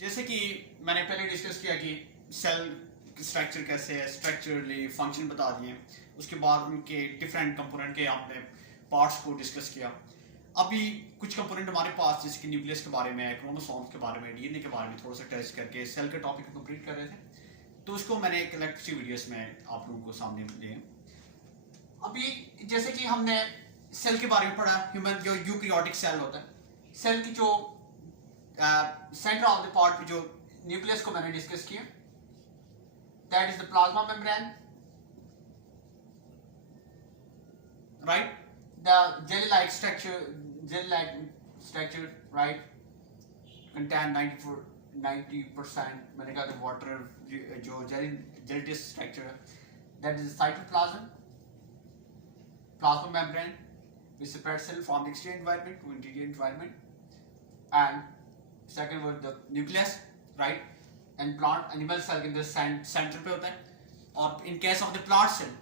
जैसे कि मैंने पहले डिस्कस किया कि सेल स्ट्रक्चर कैसे है, स्ट्रक्चरली फंक्शन बता दिए, उसके बाद उनके डिफरेंट कंपोनेंट के आपने पार्ट्स को डिस्कस किया। अभी कुछ कंपोनेंट हमारे पास जैसे कि न्यूक्लियस के बारे में, क्रोमोसोम्स के बारे में, डीएनए के बारे में थोड़ा सा टच करके सेल के टॉपिक को कंप्लीट कर रहे थे, तो उसको मैंने कलेक्ट सी वीडियोस में आप लोगों को सामने दिए। अभी जैसे कि हमने सेल के बारे में पढ़ा, ह्यूमन जो यूकैरियोटिक सेल होता है, सेल की जो सेंटर ऑफ द पार्ट जो न्यूक्लियस को मैंने डिस्कस किया, that is the plasma membrane, right, the jelly-like structure, right, contain 90% मैंने कहा था वाटर जो जेलिटिस स्ट्रक्चर है, that is cytoplasm, plasma membrane which separates cell from the exterior environment to interior environment, and second was the nucleus, right, and plant animal cell के अंदर center पे होता है, और in case of the plant cell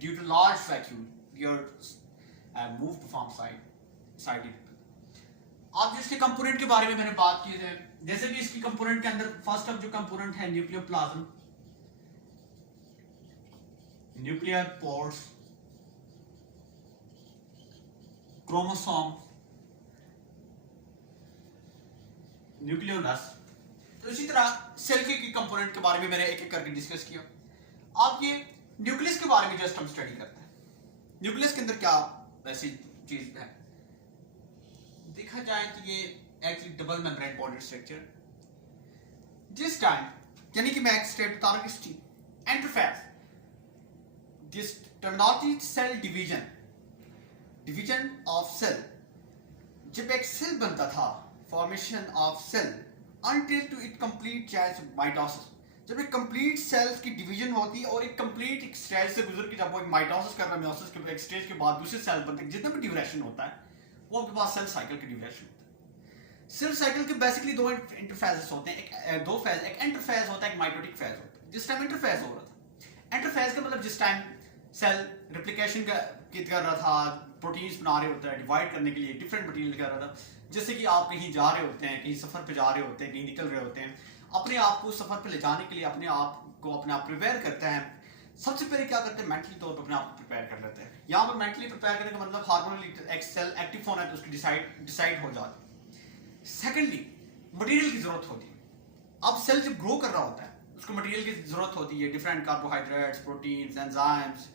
due to large vacuum you're moved from side. अब जिसके component के बारे में मैंने बात की है, जैसे कि इसकी कंपोनेंट के अंदर फर्स्ट ऑफ जो कंपोनेंट है nucleoplasm, nuclear pores, chromosome, nucleolus. तो इसी तरह सेल के कंपोनेंट के बारे में मैंने एक एक करके डिस्कस किया। अब ये न्यूक्लियस के बारे में जस्ट हम स्टडी करते हैं। न्यूक्लियस के अंदर क्या वैसी चीज है, देखा जाए तो ये actually double membrane bonded structure, जिस टाइम यानी कि मैं एक स्टेट बता रहा हूं, interface, this terminology cell division of cell, जब एक सेल बनता था, formation of cell until to it complete change mitosis, जब एक कंप्लीट सेल्स की डिवीजन होती है और एक कंप्लीट एक स्टेज से गुजर के जब वो माइटोसिस कर रहा है, मेयोसिस के एक स्टेज के बाद दूसरे सेल बनते हैं, जितना भी ड्यूरेशन होता है वो आपके पास सेल साइकिल की ड्यूरेशन होता है। सेल साइकिल के बेसिकली दो इंटरफेजेस होते हैं, दो फेज, एक इंटरफेज होता है, एक माइटोटिक फेज होता है। जिस टाइम इंटरफेज हो रहा था, इंटरफेज का मतलब जिस टाइम सेल रिप्लिकेशन कर रहा था, प्रोटीन्स बना रहे होते हैं, डिवाइड करने के लिए डिफरेंट मटेरियल कर रहा था, जैसे कि आप कहीं जा रहे होते हैं, कहीं सफर पे जा रहे होते हैं, कहीं निकल रहे होते हैं, अपने आप को सफर पे ले जाने के लिए अपने आप प्रिपेयर करते हैं। सबसे पहले क्या करते हैं, मेंटली तौर पर अपने आप को प्रिपेयर कर लेते हैं। यहाँ पर मेंटली प्रिपेयर करने का मतलब हार्मोनल एक सेल एक्टिव होना है तो उसकी डिसाइड हो जाती है। सेकेंडली मटेरियल की जरूरत होती है। अब सेल जब ग्रो कर रहा होता है उसको मटेरियल की जरूरत होती है, different carbohydrates, proteins, enzymes,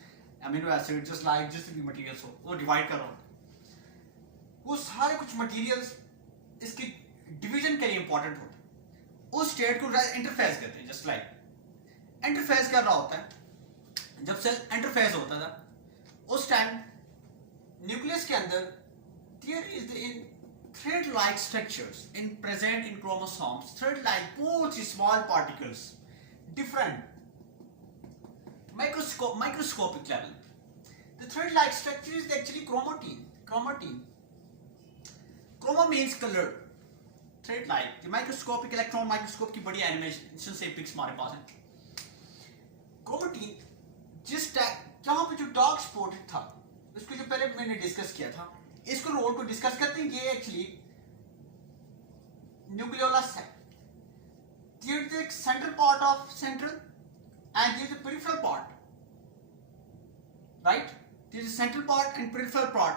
amino acid, just like जिस भी मटेरियल्स हो वो डिवाइड कर रहा होता है। वो सारे कुछ मटेरियल्स इसकी डिवीजन के लिए इंपॉर्टेंट होते हैं। उस स्टेट को इंटरफेज कहते हैं। जस्ट लाइक इंटरफेज कर रहा होता है, जब सेल इंटरफेज होता था उस टाइम न्यूक्लियस के अंदर there is the in thread like structures in present in chromosomes, thread like both small particles, different microscopic level. The thread like structure is actually chromatin. Chroma means color, thread like microscopic electron microscope की बड़ी animation से pics हमारे पास है। Chromatin जिस यहाँ पे जो dark spot था उसको जो पहले मैंने डिस्कस किया था, इसको रोल को डिस्कस करते हैं। ये एक्चुअली न्यूक्लियोलस है। Here is the central part of central and here is the peripheral part, right? This is central part and peripheral part.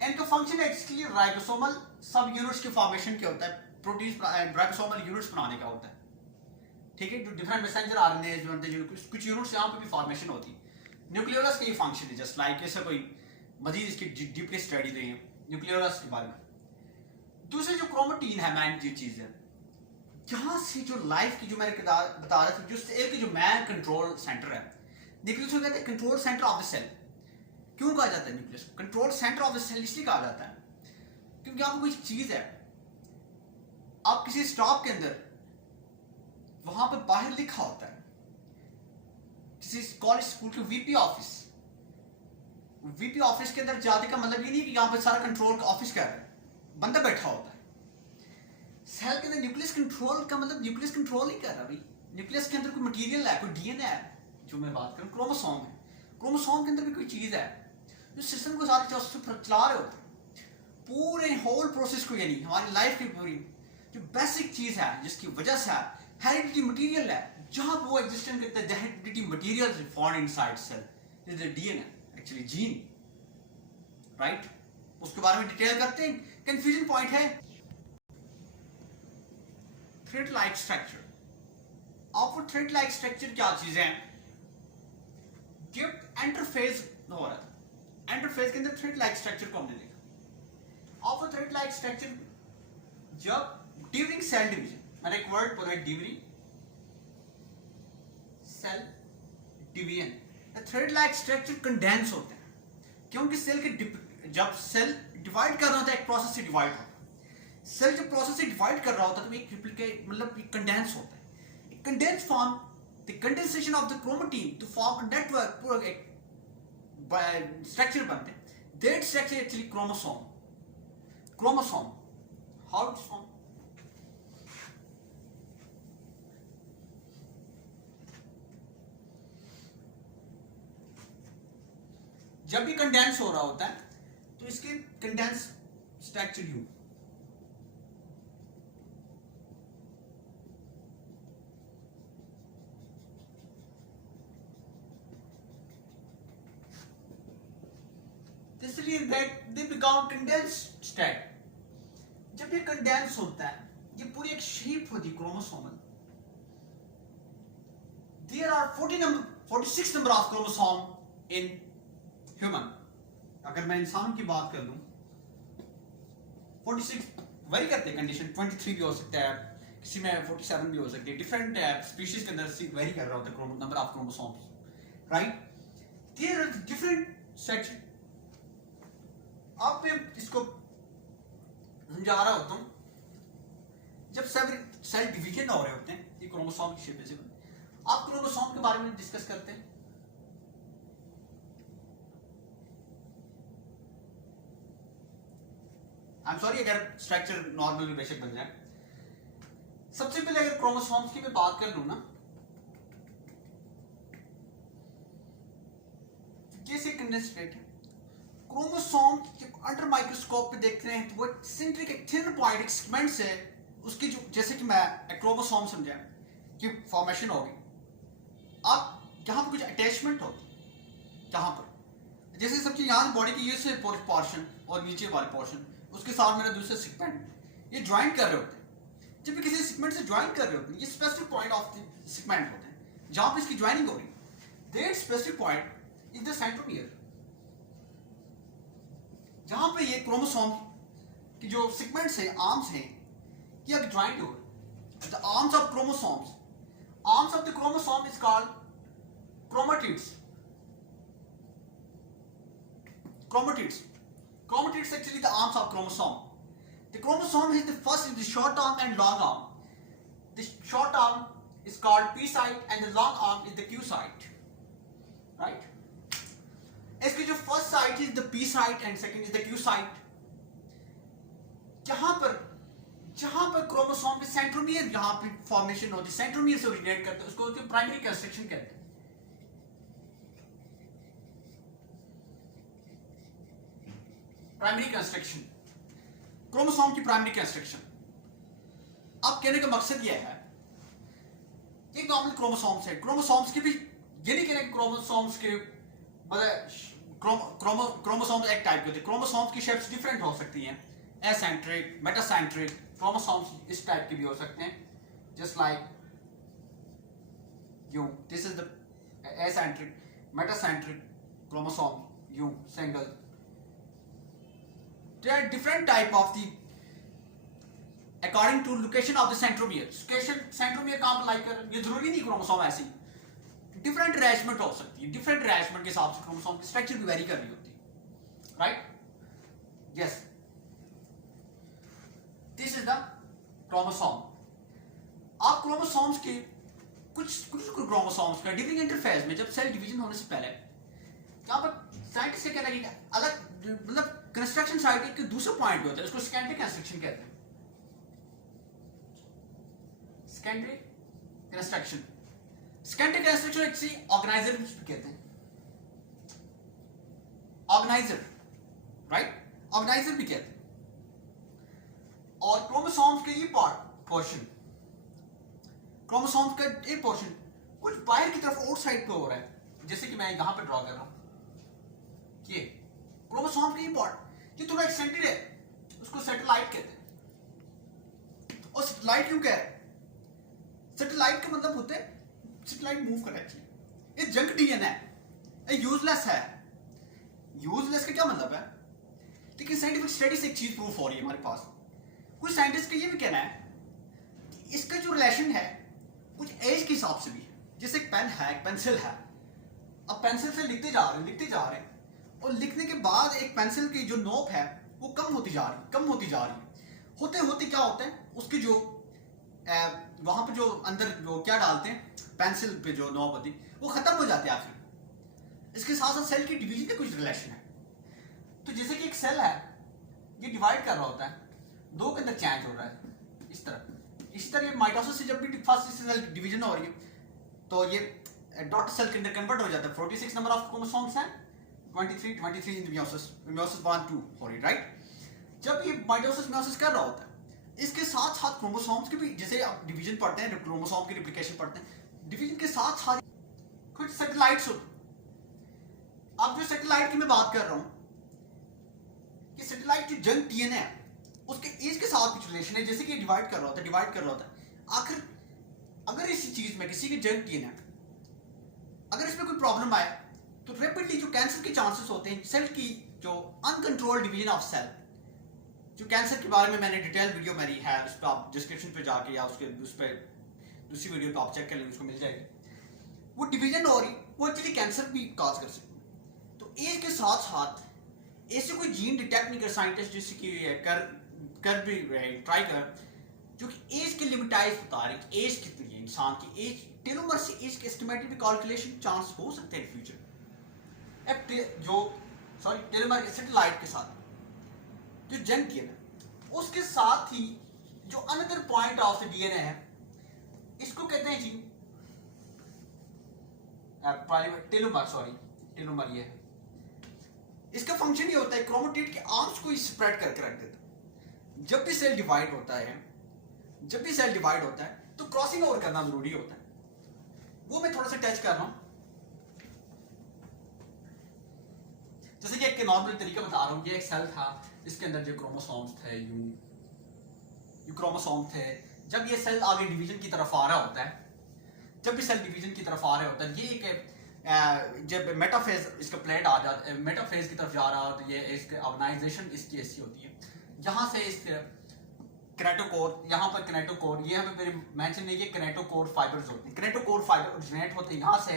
इनका फंक्शन एक्चुअली राइबोसोमल सब यूनिट्स के फॉर्मेशन के होता है, प्रोटीन राइबोसोमल यूनिट्स बनाने का होता है। ठीक है, जो डिफरेंट मैसेंजर आरएनए जो बनते हैं, कुछ यूनिट्स यहाँ पे भी फॉर्मेशन होती है। न्यूक्लियोलस का ये फंक्शन है। जस्ट लाइक ऐसा कोई मजीद इसकी डीपली स्टडी रही है न्यूक्लियोलस के बारे में। दूसरी जो क्रोमेटिन है, मैन जो चीज है, यहाँ से जो लाइफ की जो मैंने बता रहा था, जो सेल की जो मैन कंट्रोल सेंटर है, न्यूक्लियस को कहते हैं control centre of the cell. क्यों कहा जाता है न्यूक्लियस को control centre of the cell? इसलिए कहा जाता है क्योंकि आपको कोई चीज है, आप किसी स्टॉप के अंदर वहां पर बाहर लिखा होता है, किसी कॉलेज स्कूल के वीपी ऑफिस के अंदर जाने का मतलब ये नहीं कि यहाँ पर सारा कंट्रोल का ऑफिस कर रहा है, बंदा बैठा होता है। सेल के अंदर न्यूक्लियस कंट्रोल का मतलब न्यूक्लियस कंट्रोल ही कर रहा है भाई। न्यूक्लियस के अंदर कोई मटेरियल है, कोई डीएनए है, जो मैं बात करूं क्रोमोसोम है, क्रोमोसोम के अंदर भी कोई चीज है जो सिस्टम को सारे चला रहे होते हैं, पूरे होल प्रोसेस को, यानी हमारी लाइफ की पूरी जो बेसिक चीज है जिसकी वजह से हेरिडिटी मटेरियल है, जहां वो एग्जिस्टेंस करता है, the heredity material is found inside cell, is the DNA actually gene, right. उसके बारे में डिटेल करते हैं। कंफ्यूजन पॉइंट है थ्रेड लाइक स्ट्रक्चर। आपको थ्रेड लाइक स्ट्रक्चर क्या चीज है? जब इंटरफेस हो रहा है, इंटरफेस के अंदर थ्रेड लाइक स्ट्रक्चर को हमने देखा। आपको थ्रेड लाइक स्ट्रक्चर जब ड्यूरिंग सेल डिवीजन, मैंने एक वर्ड बोला during cell division, thread like structure condense होते हैं, क्योंकि सेल के जब सेल डिवाइड कर रहा होता है, एक प्रोसेस से डिवाइड होता है, सेल जब प्रोसेस से डिवाइड कर रहा होता है तो एक रिप्लिकेट मतलब कंडेंस होता है। Condense form the condensation of the chromatin to form a network, पूरा एक स्ट्रक्चर बनते हैं। That structure actually chromosome, chromosome how it's form. जब भी कंडेंस हो रहा होता है तो इसके कंडेंस स्ट्रक्चर यूं, इसलिए that they become condensed state. जब ये कंडेंस होता है, ये पूरी एक शेप होती है chromosomal. There are 46 number of chromosome in human. अगर मैं इंसान की बात कर लूं, 46 वही करते हैं कंडीशन, 23 भी हो सकता है, किसी में 47 भी हो सकती है, डिफरेंट स्पीशीज के अंदर वही कर रहा होता है number of chromosomes, right. There are different section. आप मैं इसको समझा रहा होता हूं। जब सेल डिवीजन हो रहे होते हैं, ये क्रोमोसोम की शेप से, आप क्रोमोसोम के बारे में डिस्कस करते हैं। आई एम सॉरी अगर स्ट्रक्चर नॉर्मल भी बेशक बन जाए। सबसे पहले अगर क्रोमोसोम्स की मैं बात कर लूं ना, जैसे कंडेंस्ड स्टेट है, क्रोमोसोम जब अंडर माइक्रोस्कोप पे देखते हैं तो वो सेंट्रिक एक थिन पॉइंट, एक सेगमेंट से उसकी जो, जैसे कि मैं एक क्रोमोसोम समझा कि फॉर्मेशन होगी, आप यहां पर कुछ अटैचमेंट होगी, जहां पर जैसे समझिए यहां बॉडी की ये से पोर्शन और नीचे वाले पोर्शन, उसके साथ मेरा दूसरा सेगमेंट, ये ज्वाइन कर रहे होते हैं। जब भी किसी सेगमेंट से ज्वाइन कर रहे होते हैं, ये specific point of the segment होते हैं जहां पे इसकी ज्वाइनिंग हो रही है। That specific point is the centromere, जहां पे ये क्रोमोसोम की जो सेगमेंट्स हैं, आर्म्स हैं, ये अब ज्वाइंट हो रहे। The arms of chromosomes, arms of the chromosome is called chromatids. Chromatids. Chromatids actually the arms of chromosome. The chromosome is the first in the short arm and long arm. The short arm is called P site and the long arm is the Q site. Right? इसकी जो first site is the P site and second is the Q site. जहां पर chromosome के centromere यहां पे formation होती है, centromere से ओरिजिनेट करते हैं, उसको प्राइमरी कंस्ट्रक्शन कहते हैं। प्राइमरी कंस्ट्रक्शन, क्रोमोसोम की प्राइमरी कंस्ट्रक्शन। अब कहने का मकसद यह है, एक नॉर्मल क्रोमोसोम्स है, क्रोमोसोम्स की भी ये नहीं कहने क्रोमोसोम्स के क्रोमोसोम्स एक टाइप के होते हैं। क्रोमोसोम्स की शेप्स डिफरेंट हो सकती हैं, एसेंट्रिक, मेटासेंट्रिक। क्रोमोसोम्स इस टाइप के भी हो सकते हैं, just like you, this is the eccentric, metacentric chromosome, you single. There are different type of the according to location of the centromere. Centromere कहाँ पर लाई कर, ये जरूरी नहीं क्रोमोसोम ऐसी, डिफरेंट अरेंजमेंट हो सकती है, डिफरेंट अरेंजमेंट के हिसाब से क्रोमोसोम की स्ट्रक्चर भी वेरी कर रही होती है, right. Yes, this is the chromosome. आप क्रोमोसोम्स के कुछ क्रोमोसोम्स का डिविजन इंटरफेज में, जब सेल डिवीजन होने से पहले, यहाँ पर साइंटिस्ट क्या कहना है, अलग मतलब कंस्ट्रक्शन साइट के दूसरे पॉइंट पे होता है, उसको सेकेंडरी कंस्ट्रक्शन कहते हैं। Secondary constriction, secondary constriction actually organiser भी कहते हैं, ऑर्गेनाइजर, राइट, ऑर्गेनाइजर भी कहते हैं। और क्रोमोसोम्स के ये पोर्शन, क्रोमोसोम्स का ये पोर्शन कुछ बाहर की तरफ आउटसाइड पे हो रहा है, जैसे कि मैं यहां पे ड्रॉ कर रहा हूं। ये क्रोमोसोम का ये पार्ट ये थोड़ा एक्सटेंडेड है, उसको सैटेलाइट कहते हैं। और सैटेलाइट क्यों कह रहे हैं? सैटेलाइट का मतलब होता है सैटेलाइट मूव कर रहा है। ये जंक डीएनए है, ये यूजलेस है। यूजलेस का क्या मतलब है? लेकिन साइंटिफिक स्टडी से एक चीज प्रूफ हो रही है हमारे पास। कुछ साइंटिस्ट का ये भी कहना है कि इसका जो रिलेशन है कुछ एज के हिसाब से भी है। जैसे एक पेन है, एक पेंसिल है, अब पेंसिल से लिखते जा रहे हैं और लिखने के बाद एक पेंसिल की जो नोक है वो कम होती जा रही है। होते होते क्या होता है, उसके जो वहां पे जो अंदर जो क्या डालते हैं पेंसिल पे जो नोक होती वो खत्म हो जाती है आखिर। इसके साथ साथ सेल की डिवीजन में कुछ रिलेशन है। तो जैसे कि एक सेल है, ये डिवाइड कर रहा होता है, दो के अंदर चेंज हो रहा है इस तरह माइटोसिस से जब भी फर्स्ट सेल डिवीजन हो रही है तो ये डॉटर सेल के अंदर कन्वर्ट हो जाता है। 46 नंबर ऑफ क्रोमोसोम्स हैं, 23 इन मियोसिस 1 2 सॉरी राइट। जब ये माइटोसिस मियोसिस कर रहा होता है, इसके साथ साथ क्रोमोसोम्स के भी, जैसे आप डिवीजन पढ़ते हैं, क्रोमोसोम की रिप्लिकेशन पढ़ते हैं, डिवीजन के साथ साथ कुछ सैटेलाइट्स होते हैं। अब जो सैटेलाइट की मैं बात कर रहा हूं कि सैटेलाइट जो जंक डीएनए है उसके एज के साथ कुछ रिलेशन है। जैसे कि डिवाइड कर रहा होता है आखिर अगर इस चीज में किसी की जंक डीएनए अगर इसमें कोई प्रॉब्लम आए तो रैपिडली जो कैंसर के चांसेस होते हैं, सेल की जो अनकंट्रोल्ड डिवीजन ऑफ सेल, जो कैंसर के बारे में मैंने डिटेल वीडियो मेरी है, उस पर आप डिस्क्रिप्शन पे जाके या उस पर दूसरी वीडियो पे आप चेक कर लेंगे, उसको मिल जाएगी। वो डिवीजन हो रही वो एक्चुअली कैंसर भी काज कर सकती है। तो एज के साथ साथ ऐसे कोई जीन डिटेक्ट नहीं कर साइंटिस्ट जिससे कि कर भी ट्राई कर, जो कि एज के लिमिटाइज बता रहे एज कितनी है इंसान की एज, टेलोमर से एज के एस्टिमेटेड भी कैलकुलेशन चांस हो सकते हैं फ्यूचर। टेलोमर सैटेलाइट के साथ जो जंक डीएनए उसके साथ ही जो another point of the DNA है, इसको कहते हैं जी टेलोमर। ये है, इसका फंक्शन ये होता है क्रोमेटिड के आर्म्स को स्प्रेड करके रख देता है। जब भी सेल डिवाइड होता है तो क्रॉसिंग ओवर करना जरूरी होता है। वो मैं थोड़ा सा टच कर रहा हूं, जैसे कि एक नॉर्मल तरीका बता रहा हूं। ये एक सेल था, इसके अंदर जो क्रोमोसोम्स थे, यू क्रोमोसोम थे। जब ये सेल आगे डिवीजन की तरफ आ रहा होता है, ये एक जब मेटाफेज इसका प्लेट आ जाता है, मेटाफेज की तरफ जा रहा हो तो ये इसके ऑर्गेनाइजेशन इसकी ऐसी होती है। यहाँ से इस किनेटोकोर, यहाँ पर किनेटोकोर, ये हमें मेरे मेंशन नहीं, ये किनेटोकोर फाइबर्स होते हैं। किनेटोकोर फाइबर ओरिजिनेट होते हैं यहाँ से,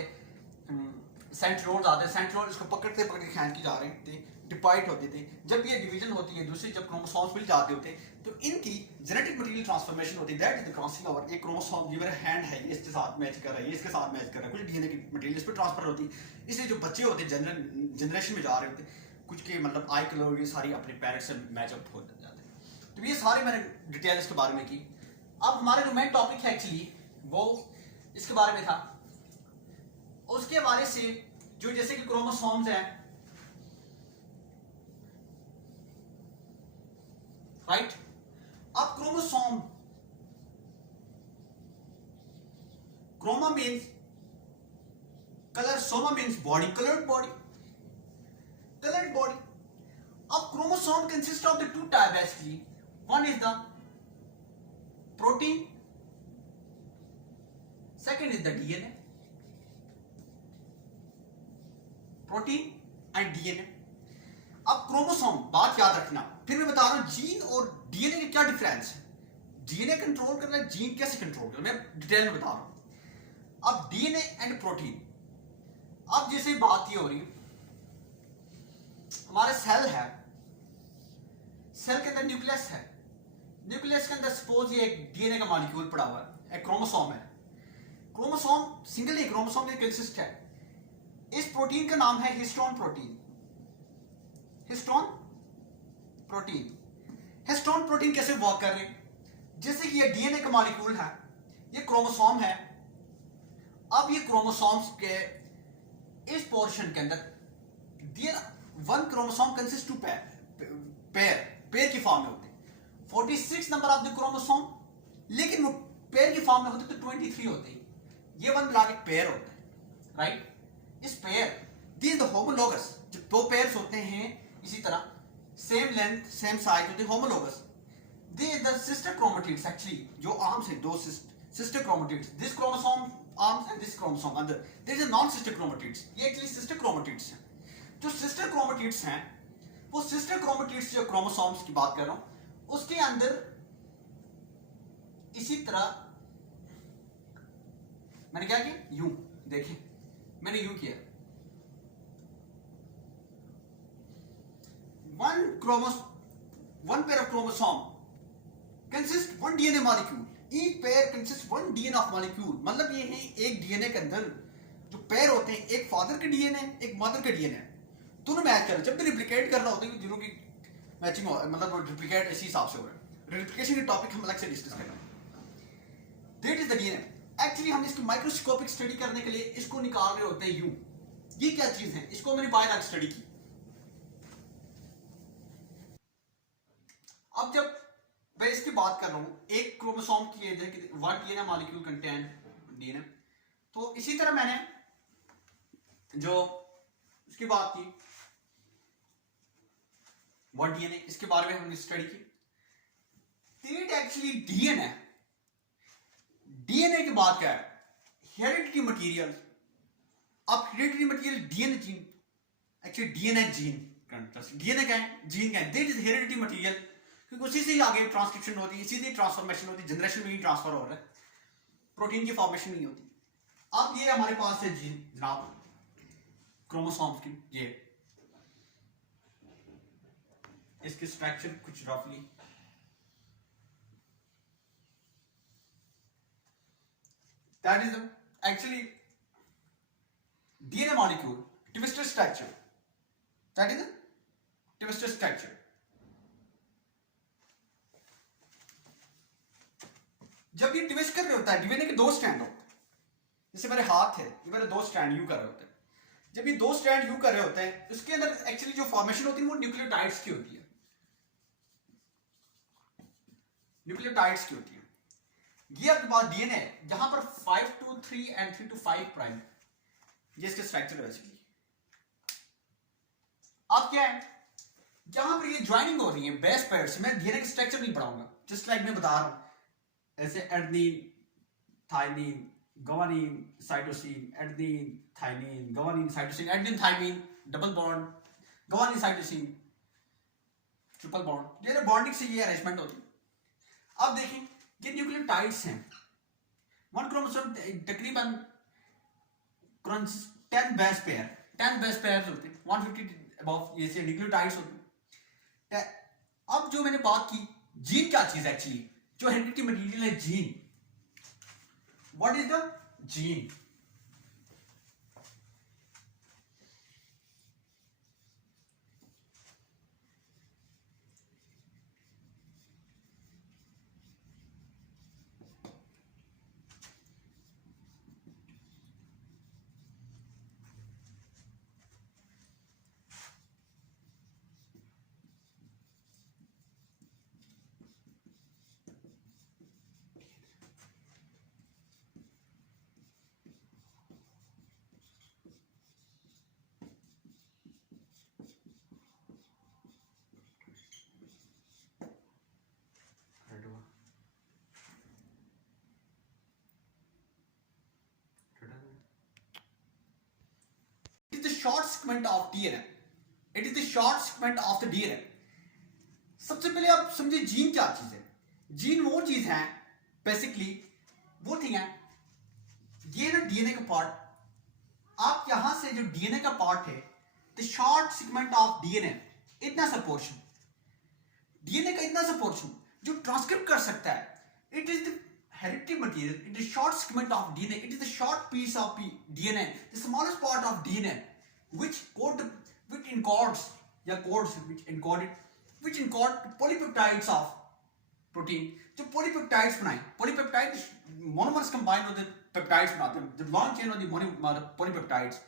सेंट्रोल्स आते हैं, सेंट्रोल इसको पकड़ते खींच के जा रहे थे, डिवाइड होते थे। जब ये डिवीजन होती है, दूसरी जब क्रोमोसोम्स मिल जाते होते तो इनकी जेनेटिक मटेरियल ट्रांसफॉर्मेशन होती है। That is the crossing over. एक क्रोमोसोम, ये मेरा हैंड है, ये इसके साथ मैच कर रहा है, ये इसके साथ मैच कर रहा है, कुछ डीएनए की मटेरियल इस पर ट्रांसफर होती है। इसलिए जो बच्चे होते हैं जनरेशन में जा रहे होते कुछ के मतलब आई कलर ये सारी अपने पेरेंट्स से मैचअप हो जाते हैं। तो ये सारे मैंने डिटेल इसके बारे में की। अब हमारा जो मेन टॉपिक है एक्चुअली वो इसके बारे में था, उसके हवाले से जो जैसे कि क्रोमोसोम्स हैं, राइट। अब chromosome, chroma means colour, soma means body, coloured body. अब chromosome consist of the two type actually. One is the protein, second is the DNA. Protein and DNA. अब क्रोमोसोम, बात याद रखना, फिर मैं बता रहा हूं जीन और डीएनए के क्या डिफरेंस है। डीएनए कंट्रोल करना है, जीन कैसे कंट्रोल करना है, मैं डिटेल में बता रहा हूं। अब डीएनए एंड प्रोटीन, अब जैसे बात ये हो रही, हमारे सेल है, सेल के अंदर न्यूक्लियस है, न्यूक्लियस के अंदर सपोज ये एक डीएनए का मॉलिक्यूल पड़ा हुआ है, एक क्रोमोसोम है। क्रोमोसोम सिंगल ही क्रोमोसोम में कंसिस्ट है। इस प्रोटीन का नाम है हिस्टोन प्रोटीन। हिस्टोन प्रोटीन कैसे वर्क कर रहे हैं? जैसे कि ये डीएनए का मॉलिक्यूल है, ये क्रोमोसोम है। अब ये क्रोमोसोम्स के इस पोर्शन के अंदर there one chromosome consist to pair की फॉर्म में होते हैं। 46 नंबर ऑफ द क्रोमोसोम, लेकिन वो पेयर की फॉर्म में होते तो 23 होते हैं। ये वन मिला के पेयर होता है, राइट। इस पेयर दिस द होमोलोगस, जब दो पेयर्स होते हैं इसी तरह सेम लेंथ सेम साइज होते हैं homologous, they the sister chromatids actually जो आर्म्स है दो sister chromatids, this chromosome arms and this chromosome अंदर, there is a non sister chromatids, ये एक्चुअली सिस्टर क्रोमेटिड्स हैं। जो सिस्टर क्रोमेटिड्स हैं वो सिस्टर क्रोमेटिड्स जो क्रोमोसोम्स की बात कर रहा हूं उसके अंदर इसी तरह मैंने क्या किया, यूं देखिए मैंने यूं किया, one pair of chromosome consists one DNA molecule, each pair consists one DNA of molecule, मतलब ये है एक डीएनए के अंदर जो पेयर होते हैं एक फादर के डीएनए एक मदर के डीएनए दोनों मैच कर रहे हैं। जब भी रिप्लिकेट कर रहा होता है दोनों की मैचिंग हो, मतलब रिप्लिकेट इसी हिसाब से हो रहा है। रिप्लिकेशन के टॉपिक हम अलग से डिस्कस करेंगे। That is the DNA. Actually हम इसकी माइक्रोस्कोपिक स्टडी करने के लिए इसको निकाल रहे होते हैं यूं, ये क्या चीज है, इसको मैंने बाहर आके स्टडी की। अब जब मैं इसकी बात कर रहा हूं एक क्रोमोसोम की एज है कि one DNA molecule contain DNA, तो इसी तरह मैंने जो इसकी बात की वन डीएनए, इसके बारे में हमने स्टडी की। दैट एक्चुअली डीएनए, डीएनए की बात क्या है, हेरिडिटी मटेरियल। अब heredity material DNA gene, actually DNA gene, DNA क्या है, जीन क्या है, दैट इज हेरिडिटी मटेरियल, क्योंकि उसी से ही आगे ट्रांसक्रिप्शन होती है, इसी से ट्रांसफॉर्मेशन होती है, जनरेशन में ही ट्रांसफर हो रहा है, प्रोटीन की फॉर्मेशन नहीं होती। अब ये हमारे पास है जीन जनाब क्रोमोसोम्स की, ये इसकी स्ट्रक्चर कुछ रफली that is actually DNA molecule twisted structure, that is twisted structure. जब ये ट्विस्ट कर रहे होता है डीएनए के दो स्ट्रैंड होते हैं, जैसे मेरे हाथ है ये मेरे दो स्ट्रैंड यू कर रहे होते हैं, जब ये दो स्ट्रैंड यू कर रहे होते हैं उसके अंदर एक्चुअली जो फॉर्मेशन होती है वो न्यूक्लियोटाइड्स की होती है, न्यूक्लियोटाइड्स की होती है। ये आपके पास डीएनए जहां पर 5 to 3 and 3 to 5 प्राइम, ये इसके स्ट्रक्चर है बेसिकली। अब क्या है, जहां पर ये ज्वाइनिंग हो रही है बेस पेयर से, मैं डीएनए का स्ट्रक्चर नहीं पढ़ाऊंगा, जस्ट लाइक मैं बता रहा हूं ऐसे adenine thymine guanine cytosine, adenine thymine guanine cytosine, adenine thymine double bond, guanine cytosine triple bond, ये बॉन्डिंग से ये अरेंजमेंट होती है। अब देखें ये न्यूक्लियोटाइड्स हैं, वन क्रोमोसोम तकरीबन 10 बेस पेयर, 10 बेस पेयर होते हैं, 150 अबव ये से न्यूक्लियोटाइड्स होते हैं। अब जो मैंने बात की जीन क्या चीज एक्चुअली, जो हेरिडिटी मटेरियल है gene, what is the gene? Short segment of DNA, it is the short segment of the DNA. सबसे पहले आप समझे जीन क्या चीज है। जीन वो चीज है बेसिकली वो थी है, ये ना डीएनए का पार्ट, आप यहां से जो डीएनए का पार्ट है the short segment of DNA, इतना सा पोर्शन डीएनए का, इतना सा पोर्शन जो ट्रांसक्रिप्ट कर सकता है, it is the hereditary material, it is short segment of DNA, it is the short piece of DNA, the smallest part of DNA which encodes या codes which encode polypeptides of protein, जो polypeptides बनाए, polypeptides monomers combine होते peptides बनाते हैं, जब long chain होती polypeptides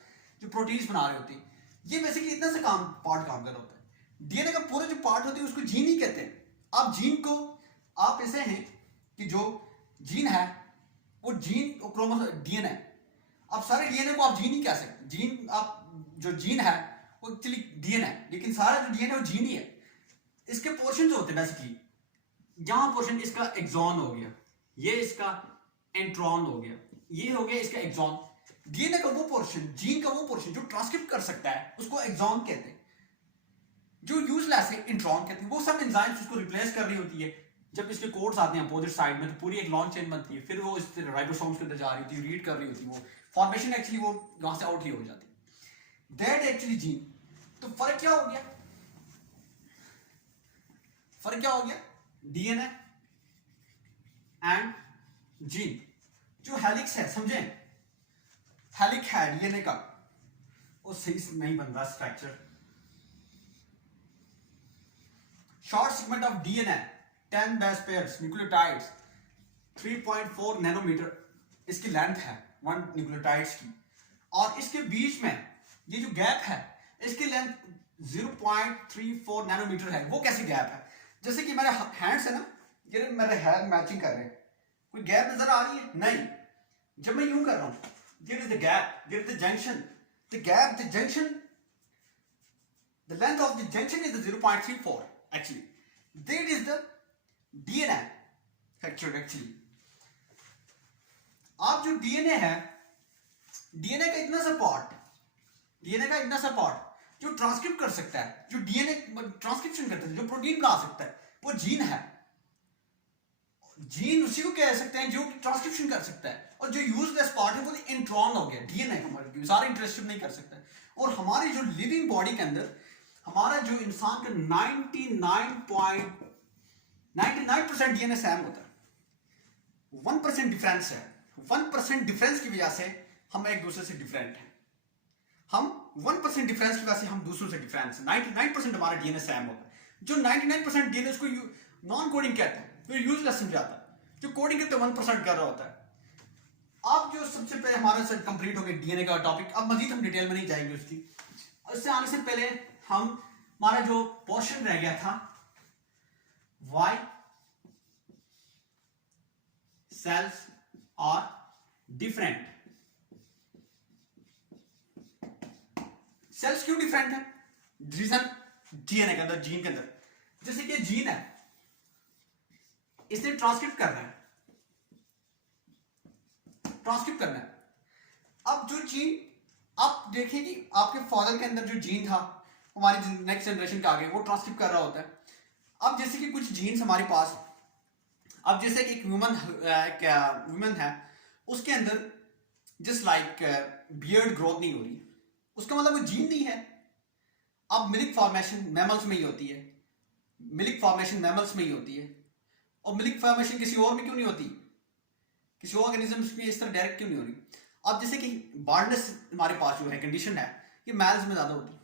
जो proteins बना रहे होते हैं, ये बेसिकली इतना सा पार्ट काम कर रहा होता है। डीएनए का पूरा जो पार्ट होता है उसको जीन ही कहते हैं। आप जीन को आप ऐसे हैं कि जो जीन है वो जीन क्रोमोसोम डीएनए, अब सारे डीएनए को आप जीन नहीं कह सकते। जीन आप जो जीन है वो एक्चुअली डीएनए है, लेकिन सारा जो डीएनए वो जीन ही है। इसके पोर्शन होते हैं बेसिकली, जहां पोर्शन इसका एक्सॉन हो गया, ये इसका एंट्रॉन हो गया, ये हो गया इसका एक्सॉन। डीएनए का वो पोर्शन, जीन का वो पोर्शन जो ट्रांसक्रिप्ट कर सकता है उसको एक्सॉन कहते हैं। जो यूजलेस है इंट्रॉन कहते हैं। वो सब एंजाइम्स उसको रिप्लेस कर रही होती है। जब इसके कोड्स आते हैं अपोजिट साइड में तो पूरी एक लॉन्ग चेन बनती है, फिर वो इस राइबोसोम्स के अंदर जा रही होती है, रीड कर रही होती है, वो फॉर्मेशन एक्चुअली वो वहां से आउट ही हो जाती है। That actually gene. तो फर्क क्या हो गया? फर्क क्या हो गया? DNA and gene. जो हेलिक्स है, समझे, हेलिक है डीएनए का, वो सही नहीं बन रहा structure. Short segment of DNA 10 base pairs nucleotides 3.4 nanometre इसकी लेंथ है 1 न्यूक्लियोटाइड्स की, और इसके बीच में ये जो गैप है इसकी लेंथ 0.34 नैनोमीटर है। वो कैसे गैप है? जैसे कि मेरे हैंड्स है ना, ये मेरे हैंड मैचिंग कर रहे हैं, कोई गैप नजर आ रही है? नहीं। जब मैं यूं कर रहा हूं, here is the gap, here is the junction, the gap, the junction, the length of the junction is the 0.34 actually. That is the DNA factor actually. आप जो डीएनए है, डीएनए का इतना सा पार्ट, डीएनए का इतना सा पार्ट जो ट्रांसक्रिप्ट कर सकता है, जो डीएनए ट्रांसक्रिप्शन करता है, जो प्रोटीन बना सकता है, वो जीन है। जीन उसी को कह सकते हैं जो ट्रांसक्रिप्शन कर सकता है, और जो यूजलेस पार्ट है वो इंट्रॉन हो गया। डीएनए हमारे सारे इंटरेस्टेड नहीं कर सकता है। और हमारी जो लिविंग बॉडी के अंदर हमारा जो इंसान का 99.99% डीएनए सेम होता है। 1% डिफरेंस है। 1% डिफरेंस की वजह से हम एक दूसरे से डिफरेंट हैं। हम 1% डिफरेंस की वजह से हम दूसरों से डिफरेंस है। 99% हमारा डीएनए सेम होता है। जो 99% डीएनए उसको नॉन कोडिंग कहते हैं, तो यूजलेस समझाता है। जो कोडिंग कहते हैं 1% कर रहा होता है। अब जो सबसे पहले हमारा से कंप्लीट हो गया डीएनए का टॉपिक। अब मजीद हम डिटेल में नहीं जाएंगे उसकी। उससे आने से पहले हम हमारा जो पोर्शन रह गया था, why cells are different. Cells क्यों डिफरेंट है? रीजन डीएनए के अंदर, जीन के अंदर। जैसे कि जीन है, इसने ट्रांसक्रिप्ट करना है, ट्रांसक्रिप्ट करना है। अब जो जीन, आप देखें कि आपके फादर के अंदर जो जीन था, हमारी नेक्स्ट जनरेशन के आगे वो ट्रांसक्रिप्ट कर रहा होता है। अब जैसे कि कुछ जीन्स हमारे पास, अब जैसे कि एक वुमन है, उसके अंदर जस्ट लाइक बियर्ड ग्रोथ नहीं हो रही, उसका मतलब वो जीन नहीं है। अब मिल्क फॉर्मेशन मैमल्स में ही होती है, मिल्क फॉर्मेशन मैमल्स में ही होती है, और मिल्क फॉर्मेशन किसी और में क्यों नहीं होती? किसी ऑर्गेनिजम्स में इस तरह डायरेक्ट क्यों नहीं हो रही? अब जैसे कि बार्डनेस हमारे पास जो है कंडीशन है, ये मेल्स में ज्यादा होती है,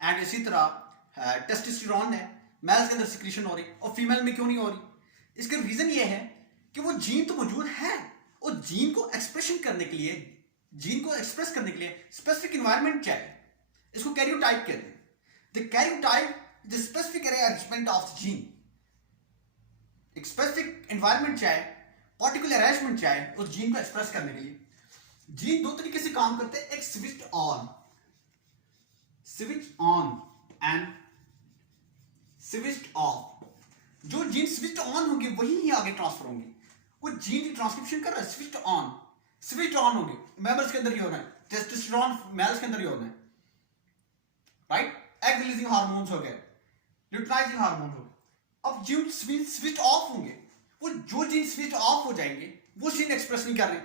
एंड इसी तरह टेस्टोस्टेरोन है, मेल्स के अंदर सिक्रीशन हो रही, और फीमेल में क्यों नहीं हो रही? इसका रीजन ये है कि वो जीन तो मौजूद है, और जीन को एक्सप्रेशन करने के लिए, जीन को एक्सप्रेस करने के लिए स्पेसिफिक एनवायरनमेंट चाहिए। इसको कैरियोटाइप कहते हैं। The karyotype the specific arrangement of gene. एक स्पेसिफिक एनवायरनमेंट चाहिए, पार्टिकुलर अरेंजमेंट चाहिए उस जीन को एक्सप्रेस करने के लिए। जीन दो तरीके से काम करते हैं, एक switch on, switch on and switch of. जो जीन स्विच ऑन होंगे वही ही आगे ट्रांसफर होंगे। वो जीन की ट्रांसक्रिप्शन कर रहा है, स्विच ऑन, स्विच ऑन होंगे। मैमल्स के अंदर ये होना है, टेस्टोस्टेरोन मेल्स के अंदर ये होना है, राइट? एग रिलीजिंग हार्मोन्स हो गए, ल्यूटिनाइजिंग हार्मोन हो गए। अब जीन स्विच ऑफ होंगे, वो जो जीन स्विच ऑफ हो जाएंगे वो जीन एक्सप्रेस नहीं कर रहे।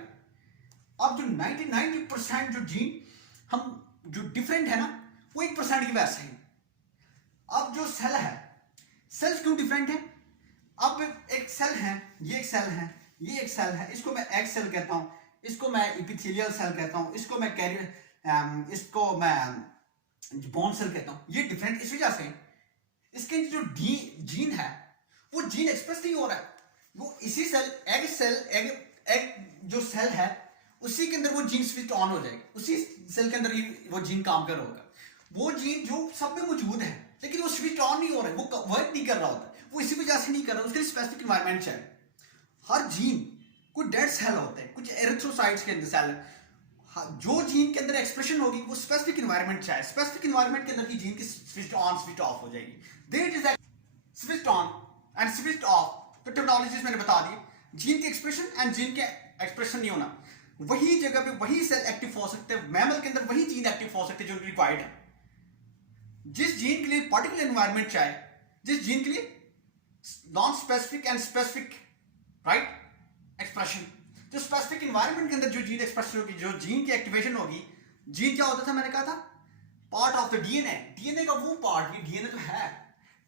अब जो 90% जो जीन हम जो डिफरेंट है ना, वो 1% की वजह से है। अब जो सेल है, सेल्स क्यों डिफरेंट है? अब एक सेल है, ये एक सेल है, ये एक सेल है, इसको मैं एग सेल कहता हूं, इसको मैं एपिथेलियल सेल कहता हूं, इसको मैं इसको मैं बोन सेल कहता हूं। ये डिफरेंट इस वजह से, इसके जो जीन है वो जीन एक्सप्रेस नहीं हो रहा है। वो इसी सेल, एग जो सेल है उसी के अंदर वो जीन स्विच ऑन हो जाएगा, उसी सेल के अंदर ही वो जीन काम कर रहा होगा। वो जीन जो सब में मौजूद है लेकिन वो स्विच ऑन नहीं हो रहा है, वो वर्क नहीं कर रहा होता, वो इसी वजह से नहीं कर रहा, उसके लिए स्पेसिफिक इन्वायरमेंट चाहिए। हर जीन कोई डेड सेल होते हैं, कुछ एरिथ्रोसाइट्स के अंदर सेल, जो जीन के अंदर एक्सप्रेशन होगी वो स्पेसिफिक इन्वायरमेंट चाहिए। स्पेसिफिक इन्वायरमेंट के अंदर ही जीन की स्विच ऑन स्विच ऑफ हो जाएगी। There is switch on and switch off, तो टेक्नोलॉजीज मैंने बता दी। जीन की एक्सप्रेशन एंड जीन के एक्सप्रेशन नहीं होना, वही जगह पे वही सेल एक्टिव हो सकते हैं, मैमल के अंदर वही जीन एक्टिव हो सकते हैं जो रिक्वायर्ड है। जिस जीन के लिए पर्टिकुलर एनवायरनमेंट चाहे, जिस जीन के लिए non specific and specific right expression, जो स्पेसिफिक एनवायरनमेंट के अंदर जो जीन एक्सप्रेशन होगी, जो जीन की एक्टिवेशन होगी। जीन क्या होता था, मैंने कहा था part of the DNA. DNA का वो पार्ट, ये डीएनए तो है,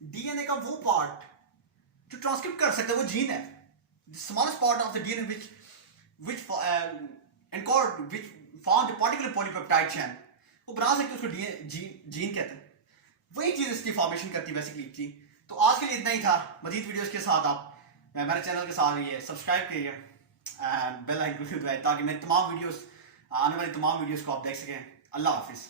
डीएनए का वो पार्ट जो ट्रांसक्रिप्ट कर सकता है वो जीन है। the smallest part of the DNA which encode which found a particular polypeptide chain, वो बना सकते उसको जीन कहते हैं। वही चीज इसकी फॉर्मेशन करती है बेसिकली थी। तो आज के लिए इतना ही था। मजीद वीडियोस के साथ आप मेरे चैनल के साथ रहिए, सब्सक्राइब करिए, बेल आइकन को दबाइए ताकि मेरी तमाम वीडियोस, आने वाली तमाम वीडियोस को आप देख सकें। अल्लाह हाफिज़।